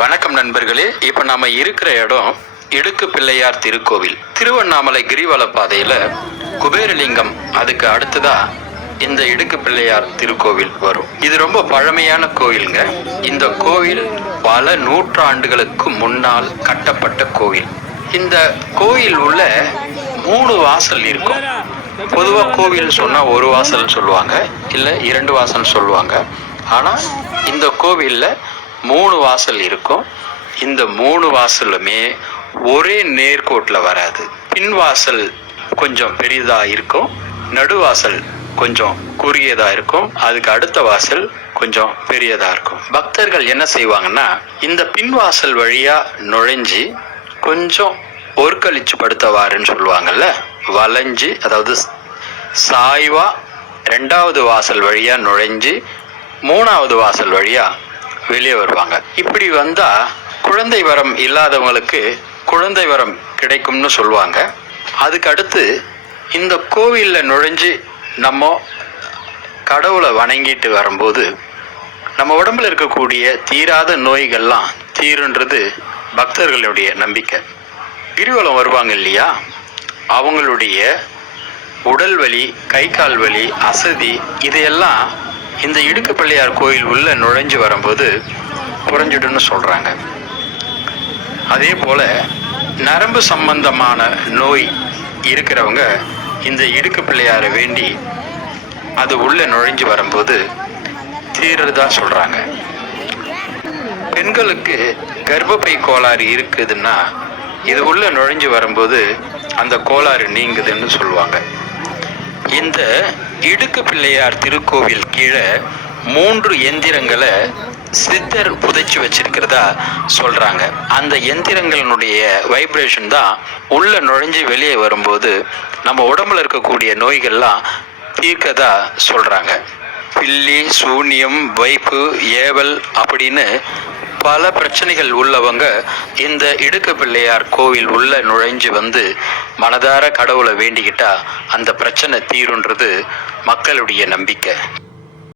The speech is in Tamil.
வணக்கம் நண்பர்களே. இப்போ நாம இருக்கிற இடம் இடுக்கு பிள்ளையார் திருக்கோவில். திருவண்ணாமலை கிரிவல பாதையில குபேரலிங்கம். அதுக்கு அடுத்ததா இந்த இடுக்கு பிள்ளையார் திருக்கோவில் வரும். இது ரொம்ப பழமையான கோயிலுங்க. இந்த கோவில் பல நூற்றாண்டுகளுக்கு முன்னால் கட்டப்பட்ட கோவில். இந்த கோயில் உள்ள மூணு வாசல் இருக்கும். பொதுவாக கோவில் சொன்னால் ஒரு வாசல் சொல்லுவாங்க. இல்லை இரண்டு வாசல் சொல்லுவாங்க. ஆனால் இந்த கோவிலில் மூணு வாசல் இருக்கும். இந்த மூணு வாசலுமே ஒரே நேர்கோட்டில் வராது. பின்வாசல் கொஞ்சம் பெரியதாக இருக்கும். நடுவாசல் கொஞ்சம் குறுகியதாக இருக்கும். அதுக்கு அடுத்த வாசல் கொஞ்சம் பெரியதாக இருக்கும். பக்தர்கள் என்ன செய்வாங்கன்னா இந்த பின்வாசல் வழியாக நுழைஞ்சி கொஞ்சம் ஒருக்களிச்சு படுத்தவாருன்னு சொல்லுவாங்கல்ல வளைஞ்சு அதாவது சாய்வாக ரெண்டாவது வாசல் வழியாக நுழைஞ்சு மூணாவது வாசல் வழியாக வெளியே வருவாங்க. இப்படி வந்தா குழந்தை வரம் இல்லாதவங்களுக்கு குழந்தை வரம் கிடைக்கும்னு சொல்லுவாங்க. அதுக்கு அடுத்து இந்த கோவிலில் நுழைஞ்சு நம்ம கடவுளை வணங்கிட்டு வரும்போது நம்ம உடம்புல இருக்கக்கூடிய தீராத நோய்கள்லாம் தீருன்றது பக்தர்களுடைய நம்பிக்கை. கிரிவலம் வருவாங்க இல்லையா? அவங்களுடைய உடல் வலி கை கால் வலி அசதி இதையெல்லாம் இந்த இடுக்கு பிள்ளையார் கோயில் உள்ள நுழைஞ்சு வரும்போது குறைஞ்சிடுன்னு சொல்கிறாங்க அதே போல் நரம்பு சம்பந்தமான நோய் இருக்கிறவங்க இந்த இடுக்கு பிள்ளையாரை வேண்டி அது உள்ள நுழைஞ்சு வரும்போது தீர்றதா சொல்கிறாங்க பெண்களுக்கு கர்ப்பப்பை கோளாறு இருக்குதுன்னா இது உள்ள நுழைஞ்சு வரும்போது அந்த கோளாறு நீங்குதுன்னு சொல்லுவாங்க. இந்த இடுக்கு பிள்ளையார் திருக்கோவில் கீழே மூன்று எந்திரங்களை சித்தர் புதைச்சு வச்சிருக்கிறதா சொல்றாங்க. அந்த எந்திரங்களினுடைய வைப்ரேஷன் தான் உள்ள நுழைஞ்சு வெளியே வரும்போது நம்ம உடம்புல இருக்கக்கூடிய நோய்கள்லாம் தீர்க்கதா சொல்றாங்க. பில்லி சூனியம் வைப்பு ஏவல் அப்படின்னு பல பிரச்சனைகள் உள்ளவங்க இந்த இடுக்கு பிள்ளையார் கோவில் உள்ள நுழைஞ்சு வந்து மனதார கடவுளை வேண்டிக்கிட்டா அந்த பிரச்சனை தீருன்றது மக்களுடைய நம்பிக்கை.